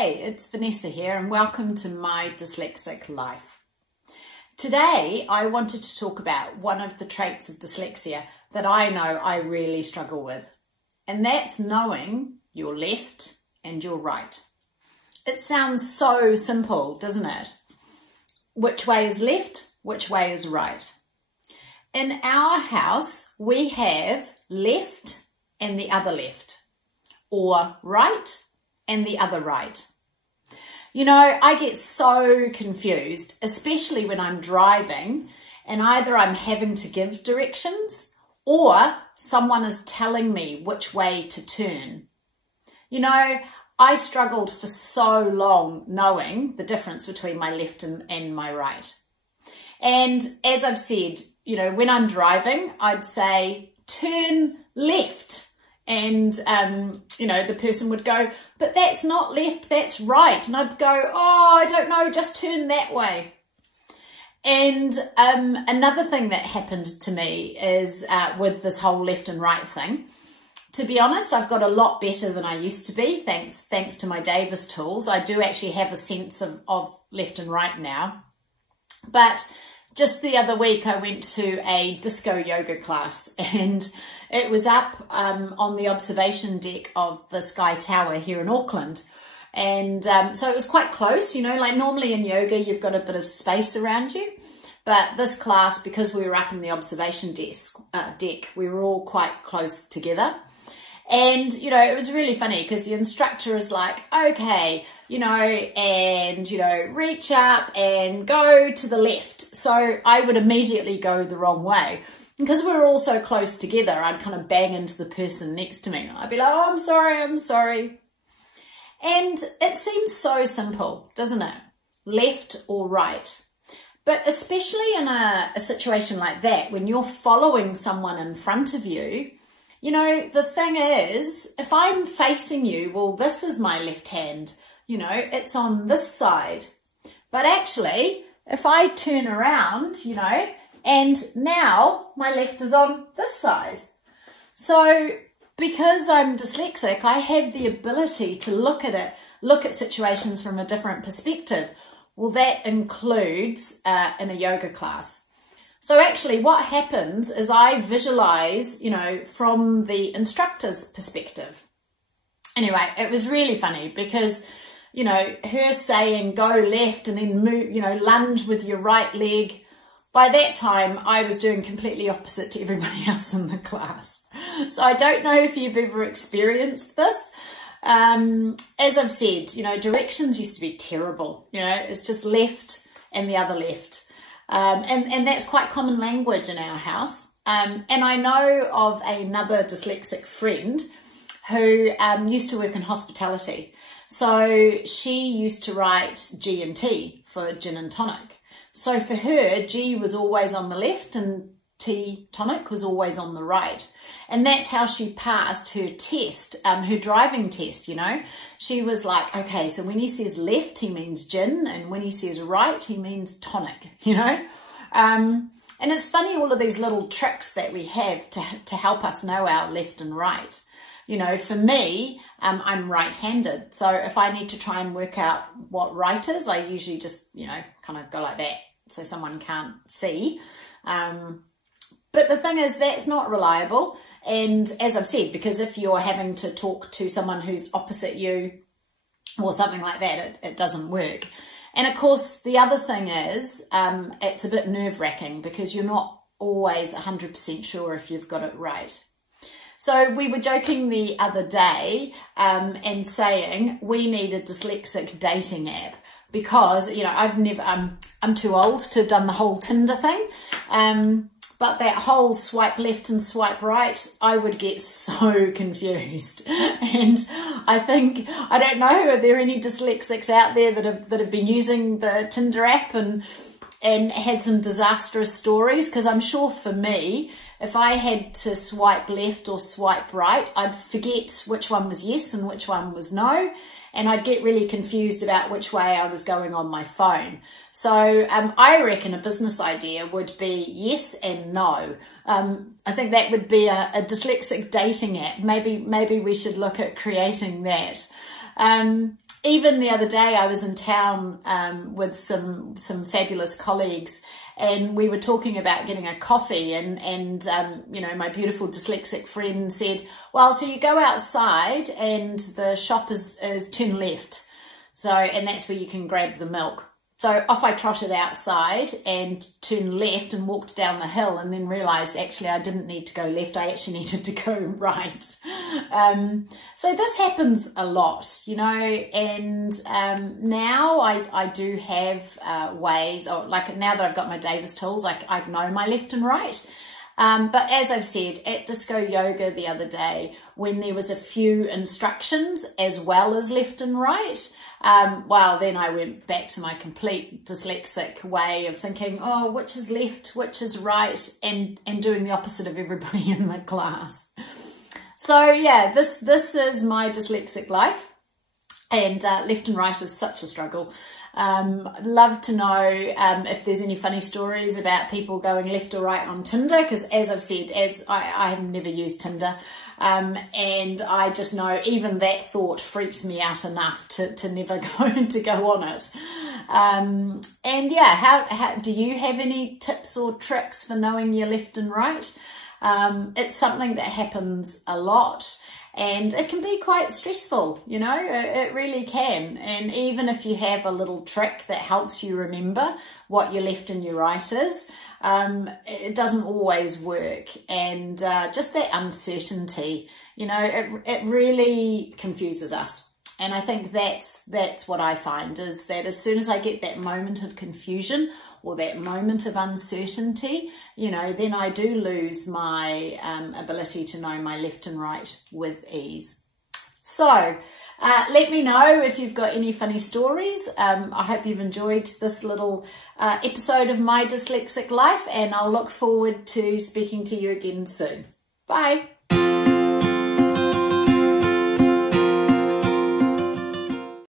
Hey, it's Vanessa here and welcome to my Dyslexic Life. Today I wanted to talk about one of the traits of dyslexia that I know I really struggle with, and that's knowing your left and your right. It sounds so simple, doesn't it? Which way is left? Which way is right? In our house we have left and the other left, or right and the other right. You know, I get so confused, especially when I'm driving and either I'm having to give directions or someone is telling me which way to turn. You know, I struggled for so long knowing the difference between my left and my right. And as I've said, you know, when I'm driving, I'd say turn left. And, you know, the person would go, but that's not left, that's right. And I'd go, oh, I don't know, just turn that way. And another thing that happened to me is with this whole left and right thing. To be honest, I've got a lot better than I used to be, thanks to my Davis tools. I do actually have a sense of left and right now. But just the other week I went to a disco yoga class, and it was up on the observation deck of the Sky Tower here in Auckland. And so it was quite close, you know, like normally in yoga you've got a bit of space around you. But this class, because we were up in the observation deck, we were all quite close together. And, you know, it was really funny because the instructor is like, okay, you know, and, you know, reach up and go to the left. So I would immediately go the wrong way. Because we were all so close together, I'd kind of bang into the person next to me. I'd be like, oh, I'm sorry. And it seems so simple, doesn't it? Left or right. But especially in a situation like that, when you're following someone in front of you, you know, the thing is, if I'm facing you, well, this is my left hand, you know, it's on this side. But actually, if I turn around, you know, and now my left is on this side. So because I'm dyslexic, I have the ability to look at situations from a different perspective. Well, that includes in a yoga class. So actually what happens is I visualize, you know, from the instructor's perspective. Anyway, it was really funny because, you know, her saying go left and then move, you know, lunge with your right leg. By that time, I was doing completely opposite to everybody else in the class. So I don't know if you've ever experienced this. As I've said, you know, directions used to be terrible. You know, it's just left and the other left. And that's quite common language in our house. And I know of another dyslexic friend who used to work in hospitality. So she used to write G and T for gin and tonic. So for her, G was always on the left and T, tonic, was always on the right. And that's how she passed her test, her driving test, you know. She was like, okay, so when he says left, he means gin, and when he says right, he means tonic, you know. And it's funny, all of these little tricks that we have to help us know our left and right. You know, for me, I'm right-handed. So if I need to try and work out what right is, I usually just, you know, kind of go like that so someone can't see. But the thing is, that's not reliable. And as I've said, because if you're having to talk to someone who's opposite you or something like that, it doesn't work. And of course, the other thing is, it's a bit nerve-wracking because you're not always 100% sure if you've got it right. So we were joking the other day and saying we need a dyslexic dating app because, you know, I'm too old to have done the whole Tinder thing. But that whole swipe left and swipe right, I would get so confused. And I don't know, are there any dyslexics out there that have been using the Tinder app and had some disastrous stories? Because I'm sure for me, if I had to swipe left or swipe right, I'd forget which one was yes and which one was no. And I'd get really confused about which way I was going on my phone. So I reckon a business idea would be yes and no. I think that would be a dyslexic dating app. Maybe we should look at creating that. Even the other day, I was in town with some fabulous colleagues, and we were talking about getting a coffee, and you know, my beautiful dyslexic friend said, well, so you go outside and the shop is turn left. So, and that's where you can grab the milk. So off I trotted outside and turned left and walked down the hill, and then realised actually I didn't need to go left, I actually needed to go right. So this happens a lot, you know, and now I do have ways, or like now that I've got my Davis tools, I know my left and right. But as I've said, at Disco Yoga the other day, when there was a few instructions as well as left and right, well, then I went back to my complete dyslexic way of thinking, oh, which is left, which is right, and doing the opposite of everybody in the class. So yeah, this is my dyslexic life, and left and right is such a struggle. I'd love to know if there's any funny stories about people going left or right on Tinder, because as I've said, I have never used Tinder. And I just know even that thought freaks me out enough to never go on it. And yeah, how do you have any tips or tricks for knowing your left and right? It's something that happens a lot, and it can be quite stressful, you know, it really can. And even if you have a little trick that helps you remember what your left and your right is, it doesn't always work. And just that uncertainty, you know, it really confuses us. And I think that's what I find, is that as soon as I get that moment of confusion or that moment of uncertainty, you know, then I do lose my ability to know my left and right with ease. So let me know if you've got any funny stories. I hope you've enjoyed this little episode of My Dyslexic Life, and I'll look forward to speaking to you again soon. Bye.